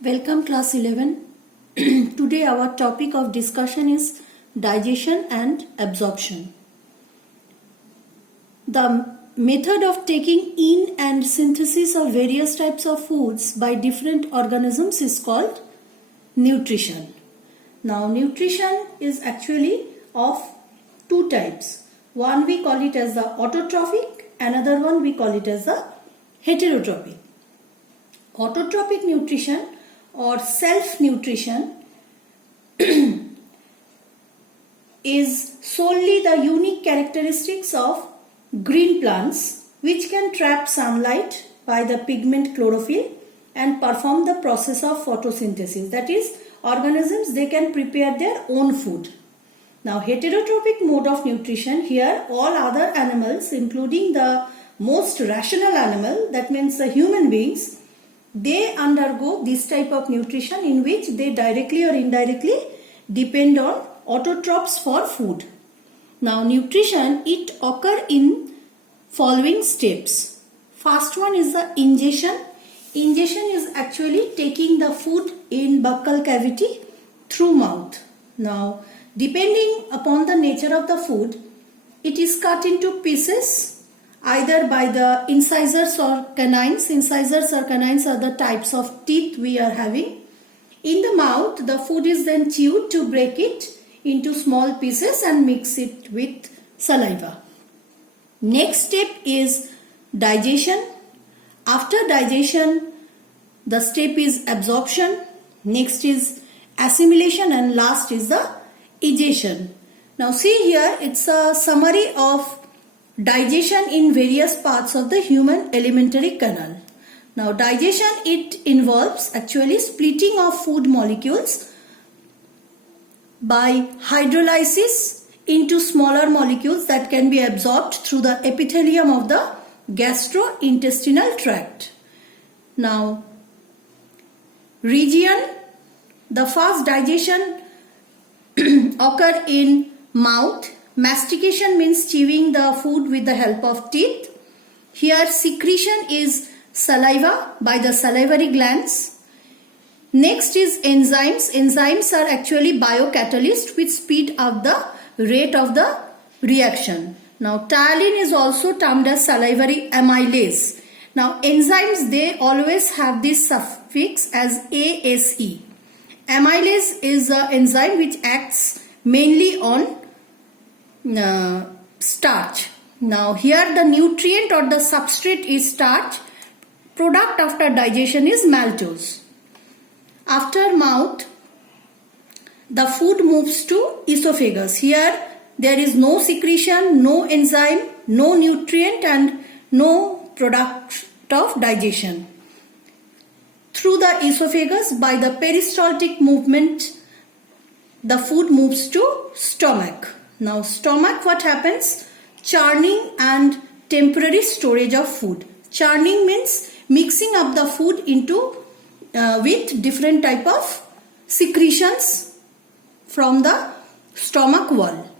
Welcome class 11. Today our topic of discussion is digestion and absorption. The method of taking in and synthesis of various types of foods by different organisms is called nutrition. Now nutrition is actually of two types. One we call it as the autotrophic, another one we call it as the heterotrophic. Autotrophic nutrition or self-nutrition is solely the unique characteristics of green plants which can trap sunlight by the pigment chlorophyll and perform the process of photosynthesis. That is, organisms, they can prepare their own food. Now, heterotrophic mode of nutrition, here all other animals, including the most rational animal, that means the human beings, they undergo this type of nutrition in which they directly or indirectly depend on autotrophs for food. Now nutrition, it occur in following steps. First one is the ingestion. Ingestion is actually taking the food in buccal cavity through mouth. Now depending upon the nature of the food, it is cut into pieces either by the incisors or canines. Incisors or canines are the types of teeth we are having. In the mouth, the food is then chewed to break it into small pieces and mix it with saliva. Next step is digestion. After digestion, the step is absorption. Next is assimilation, and last is the egestion. Now see here, it's a summary of digestion in various parts of the human alimentary canal. Now digestion, it involves actually splitting of food molecules by hydrolysis into smaller molecules that can be absorbed through the epithelium of the gastrointestinal tract. Now region, the first digestion occur in mouth. Mastication means chewing the food with the help of teeth. Here secretion is saliva by the salivary glands. Next is enzymes. Enzymes are actually biocatalysts which speed up the rate of the reaction. Now ptyalin is also termed as salivary amylase. Now enzymes, they always have this suffix as ASE. Amylase is an enzyme which acts mainly on starch. Now here the nutrient or the substrate is starch. Product after digestion is maltose. After mouth, the food moves to esophagus. Here there is no secretion, no enzyme, no nutrient and no product of digestion. Through the esophagus, by the peristaltic movement, the food moves to stomach. Now stomach, what happens? Churning and temporary storage of food. Churning means mixing up the food into with different type of secretions from the stomach wall.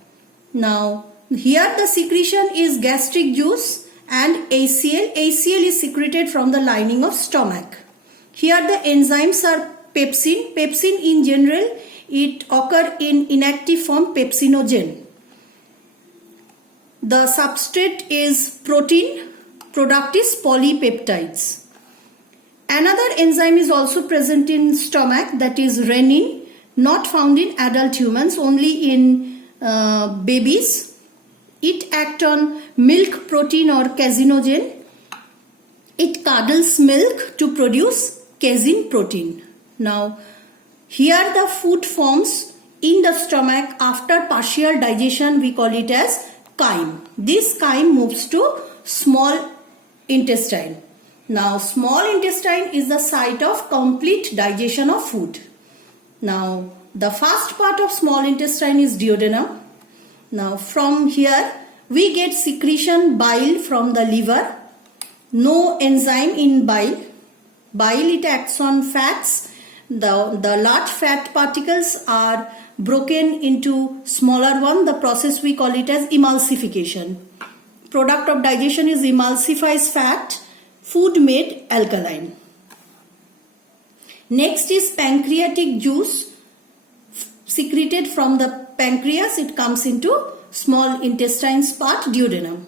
Now here the secretion is gastric juice and ACL. ACL is secreted from the lining of stomach. Here the enzymes are pepsin. Pepsin in general, it occur in inactive form, pepsinogen. The substrate is protein, product is polypeptides. Another enzyme is also present in stomach, that is renin, not found in adult humans, only in babies. It acts on milk protein or casinogen. It curdles milk to produce casein protein. Now here the food forms in the stomach after partial digestion, we call it as chyme. This chyme moves to small intestine. Now small intestine is the site of complete digestion of food. Now the first part of small intestine is duodenum. Now from here we get secretion bile from the liver. No enzyme in bile. Bile, it acts on fats. The large fat particles are broken into smaller one. The process we call it as emulsification. Product of digestion is emulsifies fat. Food made alkaline. Next is pancreatic juice secreted from the pancreas. It comes into small intestines part, duodenum.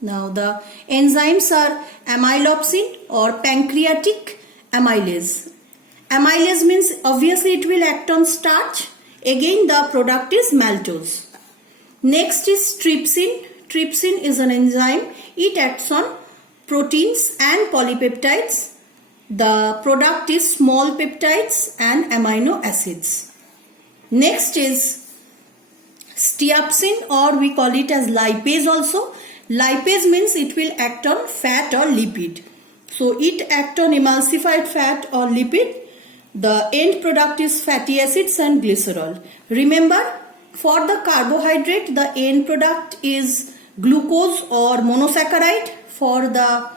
Now the enzymes are amylopsin or pancreatic amylase. Amylase means obviously it will act on starch. Again the product is maltose. Next is trypsin. Trypsin is an enzyme. It acts on proteins and polypeptides. The product is small peptides and amino acids. Next is steaipsin, or we call it as lipase also. Lipase means it will act on fat or lipid. So it acts on emulsified fat or lipid. The end product is fatty acids and glycerol. Remember, for the carbohydrate, the end product is glucose or monosaccharide. For the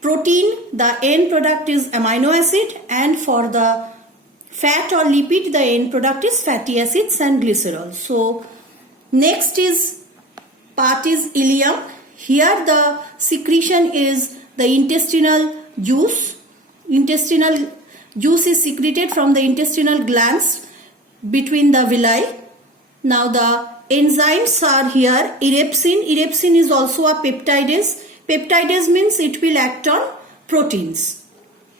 protein, the end product is amino acid, and for the fat or lipid, the end product is fatty acids and glycerol. So next is part is ileum. Here the secretion is the intestinal juice. Intestinal juice is secreted from the intestinal glands between the villi. Now the enzymes are here. Erepsin. Erepsin is also a peptidase. Peptidase means it will act on proteins.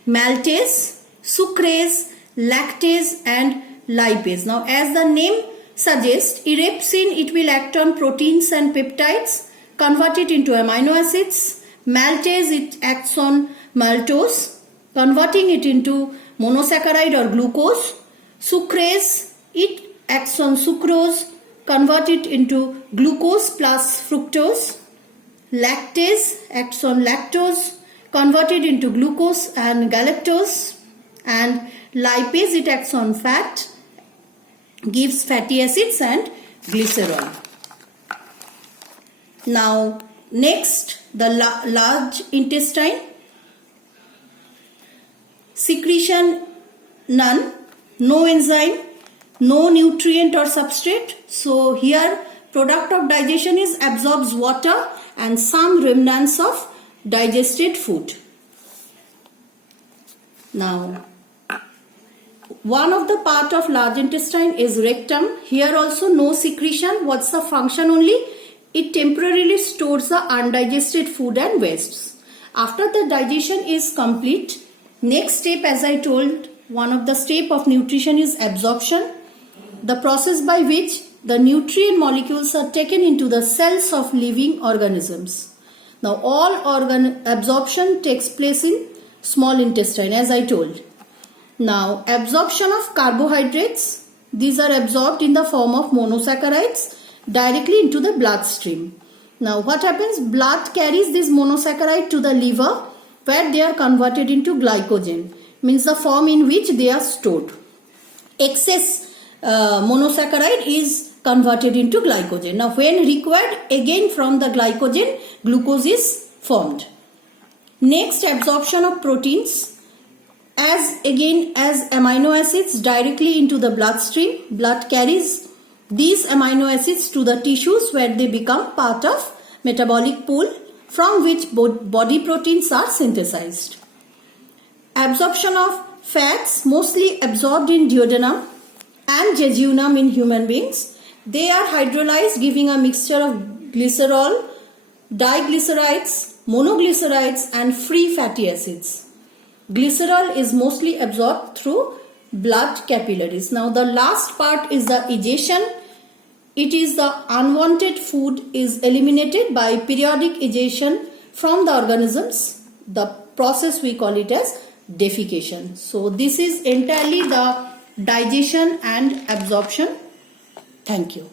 Maltase, sucrase, lactase and lipase. Now as the name suggests, erepsin, it will act on proteins and peptides, convert it into amino acids. Maltase, it acts on maltose, converting it into monosaccharide or glucose. Sucrase, it acts on sucrose, convert it into glucose plus fructose. Lactase acts on lactose, converted into glucose and galactose. And lipase, it acts on fat, gives fatty acids and glycerol. Now next, the large intestine. Secretion none, no enzyme, no nutrient or substrate. So here product of digestion is absorbs water and some remnants of digested food. Now one of the part of large intestine is rectum. Here also no secretion. What's the function only? It temporarily stores the undigested food and wastes. After the digestion is complete, next step, as I told, one of the step of nutrition is absorption. The process by which the nutrient molecules are taken into the cells of living organisms. Now all organ absorption takes place in small intestine, as I told. Now absorption of carbohydrates, these are absorbed in the form of monosaccharides directly into the bloodstream. Now what happens? Blood carries this monosaccharide to the liver where they are converted into glycogen, means the form in which they are stored. Excess monosaccharide is converted into glycogen. Now when required, again from the glycogen, glucose is formed. Next, absorption of proteins. As amino acids directly into the bloodstream, blood carries these amino acids to the tissues where they become part of metabolic pool from which body proteins are synthesized. Absorption of fats, mostly absorbed in duodenum and jejunum in human beings. They are hydrolyzed, giving a mixture of glycerol, diglycerides, monoglycerides and free fatty acids. Glycerol is mostly absorbed through blood capillaries. Now the last part is the egestion. It is the unwanted food is eliminated by periodic egestion from the organisms. The process we call it as defecation. So this is entirely the digestion and absorption. Thank you.